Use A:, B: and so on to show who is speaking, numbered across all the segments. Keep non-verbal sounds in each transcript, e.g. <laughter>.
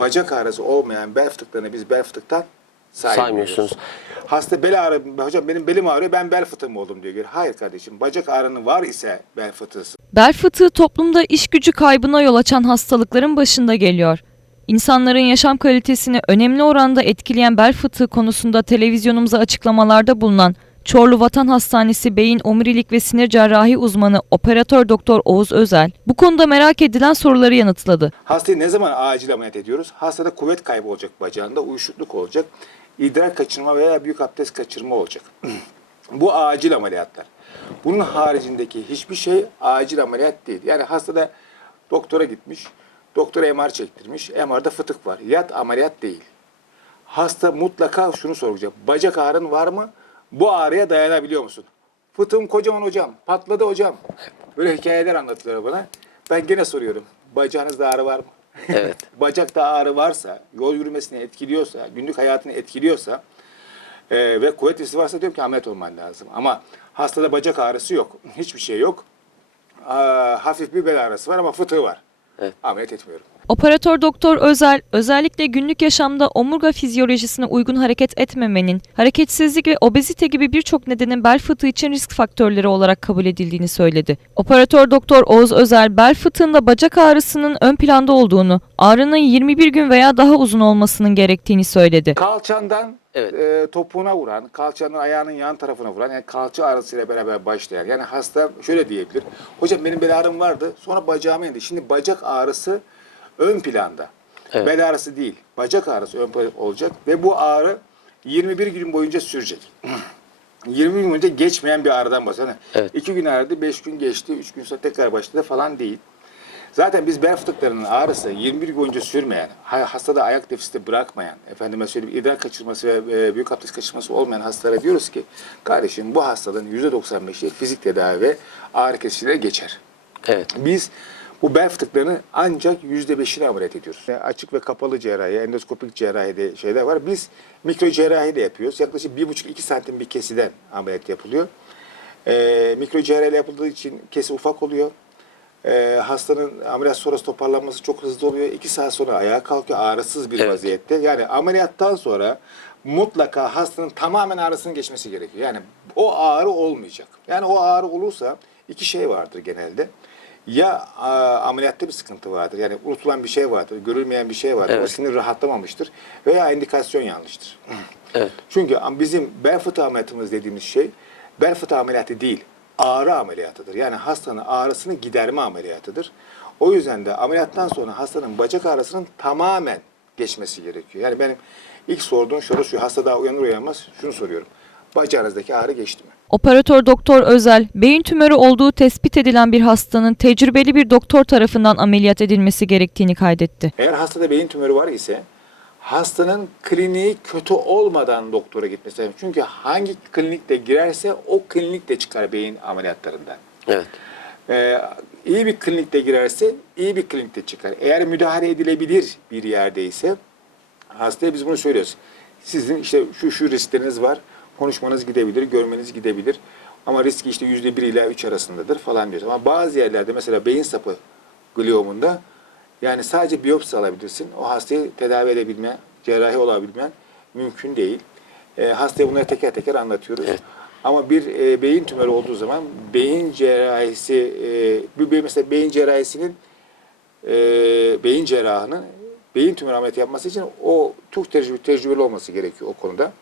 A: Bacak ağrısı olmayan bel fıtıklarını biz bel fıtıktan saymıyoruz.
B: Saymıyorsunuz.
A: Hasta bel ağrı, hocam benim belim ağrıyor ben bel fıtığı mı oldum diyor. Hayır kardeşim bacak ağrının var ise bel fıtığısın.
C: Bel fıtığı toplumda iş gücü kaybına yol açan hastalıkların başında geliyor. İnsanların yaşam kalitesini önemli oranda etkileyen bel fıtığı konusunda televizyonumuza açıklamalarda bulunan Çorlu Vatan Hastanesi Beyin Omurilik ve Sinir Cerrahi uzmanı operatör doktor Oğuz Özel bu konuda merak edilen soruları yanıtladı.
A: Hastayı ne zaman acil ameliyat ediyoruz? Hastada kuvvet kaybı olacak bacağında, uyuşukluk olacak, idrar kaçırma veya büyük abdest kaçırma olacak. <clears throat> Bu acil ameliyatlar. Bunun haricindeki hiçbir şey acil ameliyat değil. Yani hastada doktora gitmiş, doktora MR çektirmiş, MR'da fıtık var. Yat ameliyat değil. Hasta mutlaka şunu soracak. Bacak ağrın var mı? Bu ağrıya dayanabiliyor musun? Fıtığım kocaman hocam. Patladı hocam. Böyle hikayeler anlatılıyor bana. Ben gene soruyorum. Bacağınızda ağrı var mı?
B: Evet. <laughs>
A: Bacakta ağrı varsa, yol yürümesini etkiliyorsa, günlük hayatını etkiliyorsa e, ve kuvvet riski varsa diyorum ki ameliyat olman lazım. Ama hastada bacak ağrısı yok. Hiçbir şey yok. Aa, hafif bir bel ağrısı var ama fıtığı var.
B: Evet.
A: Ameliyat etmiyorum.
C: Operatör doktor Özel özellikle günlük yaşamda omurga fizyolojisine uygun hareket etmemenin, hareketsizlik ve obezite gibi birçok nedenin bel fıtığı için risk faktörleri olarak kabul edildiğini söyledi. Operatör doktor Oğuz Özel bel fıtığında bacak ağrısının ön planda olduğunu, ağrının 21 gün veya daha uzun olmasının gerektiğini söyledi.
A: Kalçandan
B: Evet.
A: e, topuğuna vuran, kalçanın ayağının yan tarafına vuran, yani kalça ağrısıyla beraber başlayan. Yani hasta şöyle diyebilir. Hocam benim bel ağrım vardı, sonra bacağıma indi. Şimdi bacak ağrısı ön planda.
B: Evet.
A: Bel ağrısı değil, bacak ağrısı ön planda olacak ve bu ağrı 21 gün boyunca sürecek. <clears throat> 20 gün boyunca geçmeyen bir ağrıdan bahsediyoruz. Yani
B: Evet.
A: 2 gün ağrıdı, 5 gün geçti, 3 gün sonra tekrar başladı falan değil. Zaten biz bel fıtıklarının ağrısı 21 gün boyunca sürmeyen, ha- hastada ayak nefesi bırakmayan, efendime söyleyeyim idrar kaçırması ve e, büyük abdest kaçırması olmayan hastalara diyoruz ki kardeşim bu hastalığın %95'i fizik tedavi ve ağrı kesiciyle geçer.
B: Evet.
A: Biz bu bel fıtıklarını ancak %5'ini ameliyat ediyoruz. Yani açık ve kapalı cerrahi, endoskopik cerrahide şeyler var. Biz mikro cerrahi de yapıyoruz. Yaklaşık 1,5-2 santim bir kesiden ameliyat yapılıyor. Ee, mikro cerrahi yapıldığı için kesi ufak oluyor. Ee, hastanın ameliyat sonrası toparlanması çok hızlı oluyor. 2 saat sonra ayağa kalkıyor ağrısız bir
B: Evet.
A: vaziyette. Yani ameliyattan sonra mutlaka hastanın tamamen ağrısının geçmesi gerekiyor. Yani o ağrı olmayacak. Yani o ağrı olursa iki şey vardır genelde. Ya a, ameliyatta bir sıkıntı vardır. Yani unutulan bir şey vardır, görülmeyen bir şey vardır. O
B: Evet.
A: sinir rahatlamamıştır veya indikasyon yanlıştır. <clears throat>
B: Evet.
A: Çünkü bizim bel fıtığı ameliyatımız dediğimiz şey bel fıtığı ameliyatı değil, ağrı ameliyatıdır. Yani hastanın ağrısını giderme ameliyatıdır. O yüzden de ameliyattan sonra hastanın bacak ağrısının tamamen geçmesi gerekiyor. Yani benim ilk sorduğum soru şu, hasta daha uyanır uyanmaz şunu soruyorum. Bacağınızdaki ağrı geçti mi?
C: Operatör doktor Özel, beyin tümörü olduğu tespit edilen bir hastanın tecrübeli bir doktor tarafından ameliyat edilmesi gerektiğini kaydetti.
A: Eğer hastada beyin tümörü var ise hastanın kliniği kötü olmadan doktora gitmesi lazım. Çünkü hangi klinikte girerse o klinikte çıkar beyin ameliyatlarından.
B: Evet.
A: Ee, iyi bir klinikte girerse iyi bir klinikte çıkar. Eğer müdahale edilebilir bir yerdeyse hastaya biz bunu söylüyoruz. Sizin işte şu şu riskleriniz var. Konuşmanız gidebilir, görmeniz gidebilir. Ama riski işte yüzde bir ila üç arasındadır falan diyoruz. Ama bazı yerlerde mesela beyin sapı gliomunda yani sadece biyopsi alabilirsin. O hastayı tedavi edebilme, cerrahi olabilmen mümkün değil. E, hastaya bunları teker teker anlatıyoruz.
B: Evet.
A: Ama bir e, beyin tümörü olduğu zaman beyin cerrahisi, e, bir, mesela beyin cerrahisinin e, beyin cerrahının beyin tümörü ameliyatı yapması için o çok tecrübe, tecrübeli olması gerekiyor o konuda.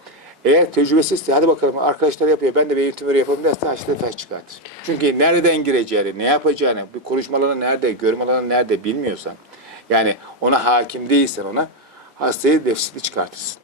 A: Eğer tecrübesizse hadi bakalım arkadaşlar yapıyor ben de beyin tümörü yapalım derse taşla taş çıkartır. Çünkü nereden gireceğini, ne yapacağını, bir konuşma alanı nerede, görme nerede bilmiyorsan yani ona hakim değilsen ona hastayı defisitli çıkartırsın.